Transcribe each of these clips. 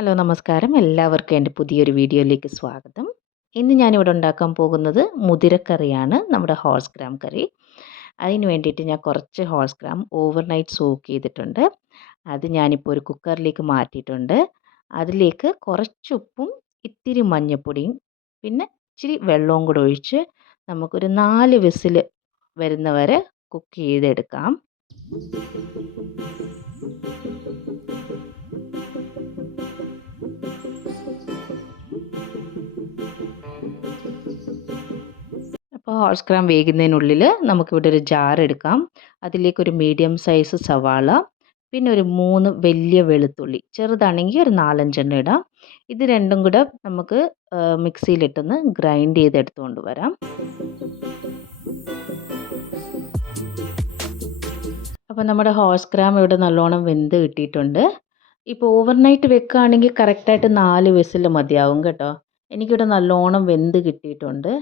Hello നമസ്കാരം. എല്ലാവർക്കും എൻ്റെ പുതിയൊരു വീഡിയോയിലേക്ക് സ്വാഗതം. ഇന്ന് ഞാനിവിടെ ഉണ്ടാക്കാൻ പോകുന്നത് മുതിരക്കറിയാണ്, നമ്മുടെ ഹോഴ്സ് ഗ്രാം കറി. അതിന് വേണ്ടിയിട്ട് ഞാൻ കുറച്ച് ഹോഴ്സ് ഗ്രാം ഓവർനൈറ്റ് സോക്ക് ചെയ്തിട്ടുണ്ട്. അത് ഞാനിപ്പോൾ ഒരു കുക്കറിലേക്ക് മാറ്റിയിട്ടുണ്ട്. അതിലേക്ക് കുറച്ച് ഉപ്പും ഇത്തിരി മഞ്ഞൾപ്പൊടിയും പിന്നെ ഇച്ചിരി വെള്ളവും കൂടെ ഒഴിച്ച് നമുക്കൊരു 4 വിസിൽ വരുന്നവരെ കുക്ക് ചെയ്തെടുക്കാം. അപ്പോൾ ഹോഴ്സ് ഗ്രാം വേകുന്നതിനുള്ളിൽ നമുക്കിവിടെ ഒരു ജാർ എടുക്കാം. അതിലേക്കൊരു മീഡിയം സൈസ് സവാള, പിന്നെ ഒരു 3 വലിയ വെളുത്തുള്ളി, ചെറുതാണെങ്കിൽ ഒരു 4-5 ഇടാം. ഇത് രണ്ടും കൂടെ നമുക്ക് മിക്സിയിലിട്ടൊന്ന് ഗ്രൈൻഡ് ചെയ്തെടുത്തുകൊണ്ട് വരാം. അപ്പോൾ നമ്മുടെ ഹോഴ്സ് ഗ്രാം ഇവിടെ നല്ലോണം വെന്ത് കിട്ടിയിട്ടുണ്ട്. ഇപ്പോൾ ഓവർനൈറ്റ് വെക്കുകയാണെങ്കിൽ കറക്റ്റായിട്ട് 4 വിസിൽ മതിയാവും കേട്ടോ. എനിക്കിവിടെ നല്ലോണം വെന്ത് കിട്ടിയിട്ടുണ്ട്.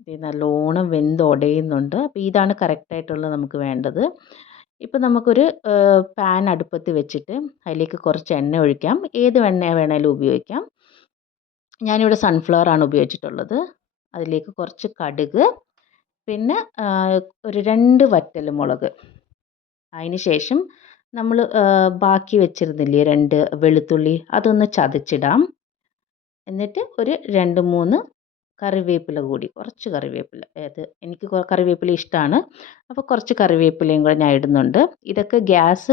ഇത് നല്ലോണം വെന്ത് ഉടയുന്നുണ്ട്. അപ്പോൾ ഇതാണ് കറക്റ്റായിട്ടുള്ളത് നമുക്ക് വേണ്ടത്. ഇപ്പോൾ നമുക്കൊരു പാൻ അടുപ്പത്ത് വെച്ചിട്ട് അതിലേക്ക് കുറച്ച് എണ്ണ ഒഴിക്കാം. ഏത് എണ്ണ വേണേലും ഉപയോഗിക്കാം. ഞാനിവിടെ സൺഫ്ലവർ ആണ് ഉപയോഗിച്ചിട്ടുള്ളത്. അതിലേക്ക് കുറച്ച് കടുക്, പിന്നെ ഒരു 2 വറ്റൽമുളക്. അതിന് ശേഷം നമ്മൾ ബാക്കി വെച്ചിരുന്നില്ലേ 2 വെളുത്തുള്ളി, അതൊന്ന് ചതച്ചിടാം. എന്നിട്ട് ഒരു 2-3 കറിവേപ്പില കൂടി, കുറച്ച് കറിവേപ്പില, എനിക്ക് കറിവേപ്പില ഇഷ്ടമാണ്, അപ്പോൾ കുറച്ച് കറിവേപ്പിലയും കൂടെ ഞാൻ ഇടുന്നുണ്ട്. ഇതൊക്കെ ഗ്യാസ്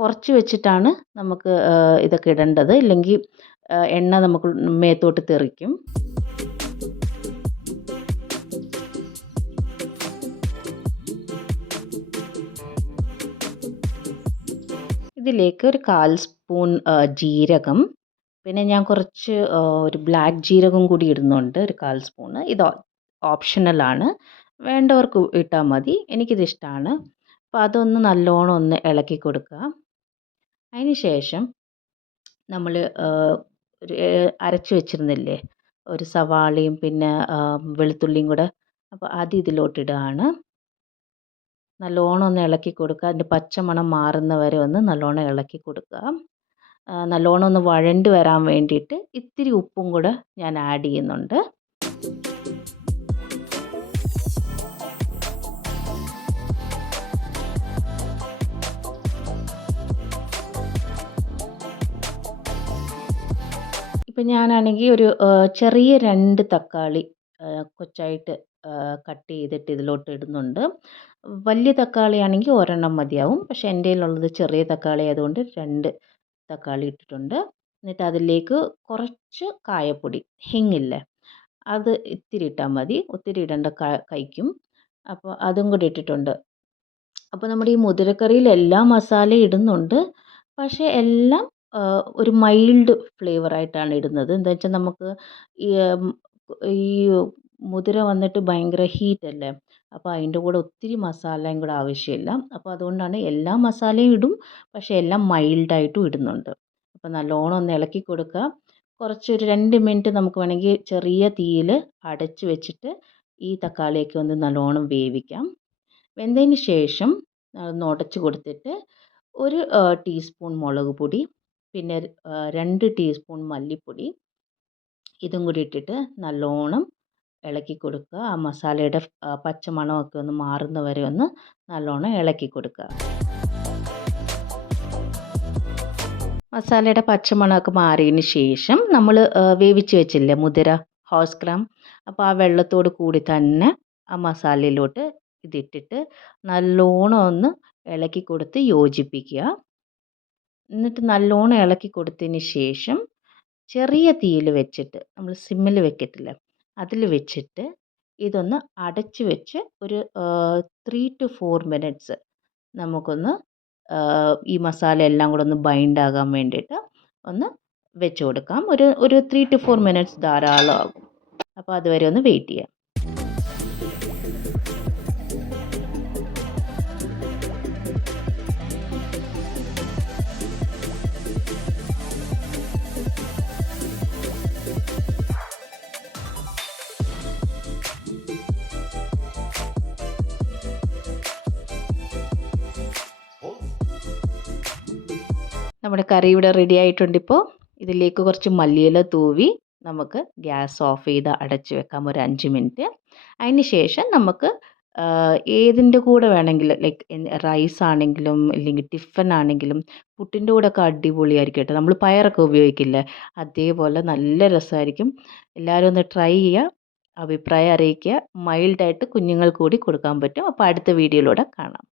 കുറച്ച് വെച്ചിട്ടാണ് നമുക്ക് ഇതൊക്കെ ഇടേണ്ടത്, ഇല്ലെങ്കിൽ എണ്ണ നമുക്ക് മേത്തോട്ട് തെറിക്കും. ഇതിലേക്ക് ഒരു 1/4 സ്പൂൺ ജീരകം, പിന്നെ ഞാൻ കുറച്ച് ഒരു ബ്ലാക്ക് ജീരകം കൂടി ഇടുന്നുണ്ട്, ഒരു 1/4 സ്പൂണ്. ഇത് ഓപ്ഷണലാണ്, വേണ്ടവർക്ക് ഇട്ടാൽ മതി. എനിക്കിത് ഇഷ്ടമാണ്. അപ്പോൾ അതൊന്ന് നല്ലോണം ഒന്ന് ഇളക്കി കൊടുക്കുക. അതിന് ശേഷം നമ്മൾ ഒരു അരച്ച് വെച്ചിരുന്നില്ലേ ഒരു സവാളയും പിന്നെ വെളുത്തുള്ളിയും കൂടെ, അപ്പോൾ അത് ഇതിലോട്ടിടുകയാണ്. നല്ലോണം ഒന്ന് ഇളക്കി കൊടുക്കുക. അതിൻ്റെ പച്ചമണം മാറുന്ന വരെ ഒന്ന് നല്ലോണം ഇളക്കി കൊടുക്കുക. നല്ലോണം ഒന്ന് വഴണ്ട് വരാൻ വേണ്ടിയിട്ട് ഇത്തിരി ഉപ്പും കൂടെ ഞാൻ ആഡ് ചെയ്യുന്നുണ്ട്. ഇപ്പം ഞാനാണെങ്കിൽ ഒരു ചെറിയ 2 തക്കാളി കൊച്ചായിട്ട് കട്ട് ചെയ്തിട്ട് ഇതിലോട്ട് ഇടുന്നുണ്ട്. വലിയ തക്കാളിയാണെങ്കിൽ ഒരെണ്ണം മതിയാവും. പക്ഷേ എൻ്റെ കയ്യിലുള്ളത് ചെറിയ തക്കാളി ആയതുകൊണ്ട് 2 തക്കാളി ഇട്ടിട്ടുണ്ട്. എന്നിട്ട് അതിലേക്ക് കുറച്ച് കായപ്പൊടി, ഹിങ്ങില്ലേ, അത് ഇത്തിരി ഇട്ടാൽ മതി, ഒത്തിരി ഇടേണ്ട, കഴിക്കും. അപ്പോൾ അതും കൂടി ഇട്ടിട്ടുണ്ട്. അപ്പോൾ നമ്മുടെ ഈ മുതിരക്കറിയിൽ എല്ലാ മസാലയും ഇടുന്നുണ്ട്, പക്ഷേ എല്ലാം ഒരു മൈൽഡ് ഫ്ലേവറായിട്ടാണ് ഇടുന്നത്. എന്താ വെച്ചാൽ നമുക്ക് ഈ ഈ മുതിര വന്നിട്ട് ഭയങ്കര ഹീറ്റല്ലേ, അപ്പോൾ അതിൻ്റെ കൂടെ ഒത്തിരി മസാലയും കൂടെ ആവശ്യമില്ല. അപ്പോൾ അതുകൊണ്ടാണ് എല്ലാ മസാലയും ഇടും, പക്ഷേ എല്ലാം മൈൽഡായിട്ടും ഇടുന്നുണ്ട്. അപ്പോൾ നല്ലോണം ഒന്ന് ഇളക്കി കൊടുക്കുക. കുറച്ചൊരു 2 മിനിറ്റ് നമുക്ക് വേണമെങ്കിൽ ചെറിയ തീയിൽ അടച്ച് വെച്ചിട്ട് ഈ തക്കാളിയൊക്കെ ഒന്ന് നല്ലോണം വേവിക്കാം. വെന്തതിന് ശേഷം ഒന്ന് ഉടച്ച് കൊടുത്തിട്ട് ഒരു ടീസ്പൂൺ മുളക് പൊടി, പിന്നെ 2 ടീസ്പൂൺ മല്ലിപ്പൊടി, ഇതും കൂടി ഇട്ടിട്ട് നല്ലോണം ഇളക്കി കൊടുക്കുക. ആ മസാലയുടെ പച്ചമണമൊക്കെ ഒന്ന് മാറുന്ന വരെ ഒന്ന് നല്ലോണം ഇളക്കി കൊടുക്കുക. മസാലയുടെ പച്ചമണമൊക്കെ മാറിയതിന് ശേഷം നമ്മൾ വേവിച്ച് വെച്ചില്ലേ മുതിര, ഹോഴ്സ് ഗ്രാം, അപ്പോൾ ആ വെള്ളത്തോട് കൂടി തന്നെ ആ മസാലയിലോട്ട് ഇതിട്ടിട്ട് നല്ലോണം ഒന്ന് ഇളക്കി കൊടുത്ത് യോജിപ്പിക്കുക. എന്നിട്ട് നല്ലോണം ഇളക്കി കൊടുത്തതിന് ശേഷം ചെറിയ തീയിൽ വെച്ചിട്ട്, നമ്മൾ സിമ്മിൽ വെക്കത്തില്ല, അതിൽ വെച്ചിട്ട് ഇതൊന്ന് അടച്ച് വെച്ച് ഒരു 3 to 4 മിനിറ്റ്സ് നമുക്കൊന്ന് ഈ മസാല എല്ലാം കൂടെ ഒന്ന് ബൈൻഡ് ആകാൻ വേണ്ടിയിട്ട് ഒന്ന് വെച്ച് കൊടുക്കാം. ഒരു 3 to 4 മിനിറ്റ്സ് ധാരാളമാകും. അപ്പോൾ അതുവരെ ഒന്ന് വെയിറ്റ് ചെയ്യാം. നമ്മുടെ കറി ഇവിടെ റെഡി ആയിട്ടുണ്ട് ഇപ്പോൾ. ഇതിലേക്ക് കുറച്ച് മല്ലിയില തൂവി നമുക്ക് ഗ്യാസ് ഓഫ് ചെയ്ത് അടച്ച് വെക്കാം ഒരു 5 മിനിറ്റ്. അതിന് ശേഷം നമുക്ക് ഏതിൻ്റെ കൂടെ വേണമെങ്കിലും ലൈക്ക് റൈസ് ആണെങ്കിലും ഇല്ലെങ്കിൽ ടിഫിൻ ആണെങ്കിലും പുട്ടിൻ്റെ കൂടെ ഒക്കെ അടിപൊളിയായിരിക്കും കേട്ടോ. നമ്മൾ പയറൊക്കെ ഉപയോഗിക്കില്ലേ, അതേപോലെ നല്ല രസമായിരിക്കും. എല്ലാവരും ഒന്ന് ട്രൈ ചെയ്യുക, അഭിപ്രായം അറിയിക്കുക. മൈൽഡായിട്ട് കുഞ്ഞുങ്ങൾക്ക് കൂടി കൊടുക്കാൻ പറ്റും. അപ്പോൾ അടുത്ത വീഡിയോയിലൂടെ കാണാം.